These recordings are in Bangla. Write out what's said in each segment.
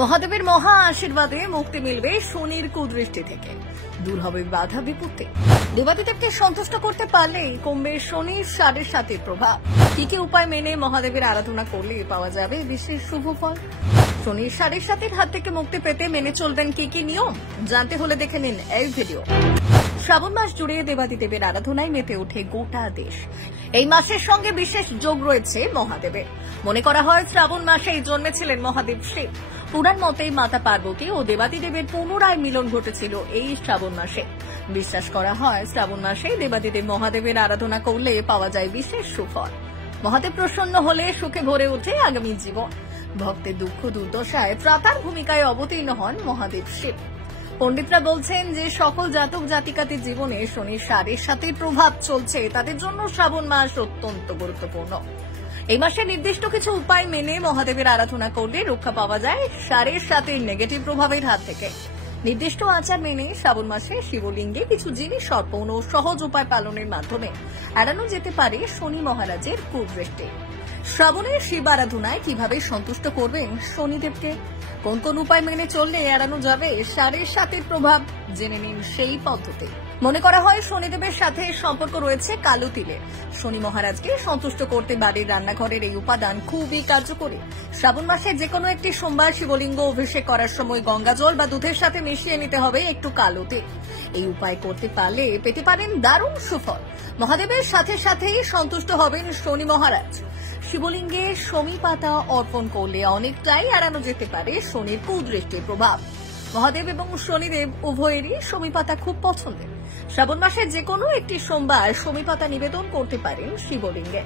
মহাদেবের মহা আশীর্বাদে মুক্তি মিলবে শনির কুদৃষ্টি থেকে, দূর হবে বাধা বিপত্তি। দেবাদিদেবকে সন্তুষ্ট করতে পারলেই কমবে শনির 7.5 প্রভাব। কি কি উপায় মেনে মহাদেবের আরাধনা করলে পাওয়া যাবে বিশেষ শুভ ফল? শনির 7.5 হাত থেকে মুক্তি পেতে মেনে চলবেন কি কি নিয়ম? জানতে হলে দেখে নিন এই ভিডিও। শ্রাবণ মাস জুড়ে দেবাদিদেবের আরাধনায় মেতে ওঠে গোটা দেশ। এই মাসের সঙ্গে বিশেষ যোগ রয়েছে মহাদেবের। মনে করা হয় শ্রাবণ মাসেই জন্মেছিলেন মহাদেব শিব। পুরাণ মতে মাতা পার্বতী ও দেবাদিদেবের পুনরায় মিলন ঘটেছিল এই শ্রাবণ মাসে। বিশ্বাস করা হয় শ্রাবণ মাসে দেবাদিদেব মহাদেবের আরাধনা করলে পাওয়া যায় বিশেষ সুফল। মহাদেব প্রসন্ন হলে সুখে ভরে ওঠে আগামী জীবন। ভক্তের দুঃখ দুর্দশায় ত্রাতার ভূমিকায় অবতীর্ণ হন মহাদেব শিব। পণ্ডিতরা বলছেন যে সকল জাতক জাতিকাদের জীবনে শনির 7.5 প্রভাব চলছে, তাদের জন্য শ্রাবণ মাস অত্যন্ত গুরুত্বপূর্ণ। এই মাসে নির্দিষ্ট কিছু উপায় মেনে মহাদেবের আরাধনা করলে রক্ষা পাওয়া যায় 7.5 নেগেটিভ প্রভাবের হাত থেকে। নির্দিষ্ট আচার মেনে শ্রাবণ মাসে শিবলিঙ্গে কিছু জিনিস অর্পণ ও সহজ উপায় পালনের মাধ্যমে এড়ানো যেতে পারে শনি মহারাজের কুদৃষ্টি। শ্রাবণের শিব আরাধনায় কিভাবে সন্তুষ্ট করবেন শনিদেবকে? কোন কোন উপায় মেনে চললে এড়ানো যাবে 7.5 প্রভাব? জেনে নিন সেই পদ্ধতি। মনে করা হয় শনিদেবের সাথে সম্পর্ক রয়েছে কালো তিলের। শনি মহারাজকে সন্তুষ্ট করতে বাড়ির রান্নাঘরের এই উপাদান খুবই কার্যকরী। শ্রাবণ মাসে যে কোনো একটি সোমবার শিবলিঙ্গ অভিষেক করার সময় গঙ্গা জল বা দুধের সাথে মিশিয়ে নিতে হবে একটু কালো তিল। এই উপায় করতে পারলে পেতে পারেন দারুণ সুফল। মহাদেবের সাথে সাথেই সন্তুষ্ট হবেন শনি মহারাজ। শিবলিঙ্গে শমী পাতা অর্পণ করলে অনেকটাই এড়ানো যেতে পারে শনির কুদৃষ্টির প্রভাব। মহাদেব এবং শনিদেব উভয়েরই শমী পাতা খুব পছন্দের। শ্রাবণ মাসে যে কোনো একটি সোমবার শমী পাতা নিবেদন করতে পারেন শিবলিঙ্গে।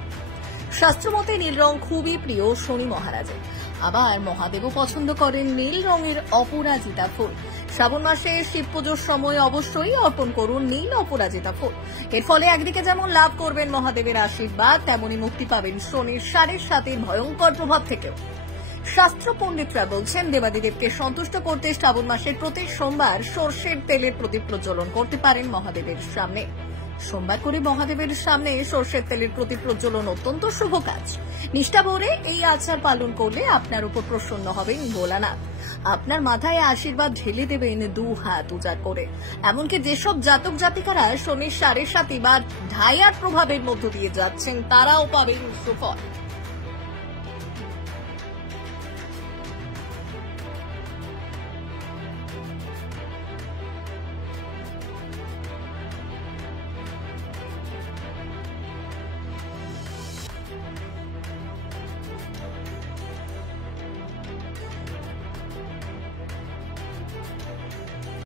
শাস্ত্রমতে নীল রং খুবই প্রিয় শনি মহারাজের। আবার মহাদেবও পছন্দ করেন নীল রঙের অপরাজিতা ফুল। শ্রাবণ মাসে শিব পুজোর সময় অবশ্যই অর্পণ করুন নীল অপরাজিতা ফুল। এর ফলে একদিকে যেমন লাভ করবেন মহাদেবের আশীর্বাদ, তেমনি মুক্তি পাবেন শনির 7.5 ভয়ঙ্কর প্রভাব থেকেও। শাস্ত্র পণ্ডিতরা বলছেন দেবাদিদেবকে সন্তুষ্ট করতে শ্রাবণ মাসের প্রতি সোমবার সর্ষের তেলের প্রদীপ প্রজ্বলন করতে পারেন মহাদেবের সামনে। সোমবার করে মহাদেবের সামনে সর্ষের তেলের প্রদীপ প্রজ্বলন অত্যন্ত শুভ কাজ। নিষ্ঠা ভরে এই আচার পালন করলে আপনার উপর প্রসন্ন হবেন ভোলানাথ। আপনার মাথায় আশীর্বাদ ঢেলে দেবেন 2 হাত উজাড় করে। এমনকি যেসব জাতক জাতিকারা শনির 7.5 বা ঢাইয়ার প্রভাবের মধ্য দিয়ে যাচ্ছেন তারাও পাবেন সুফল।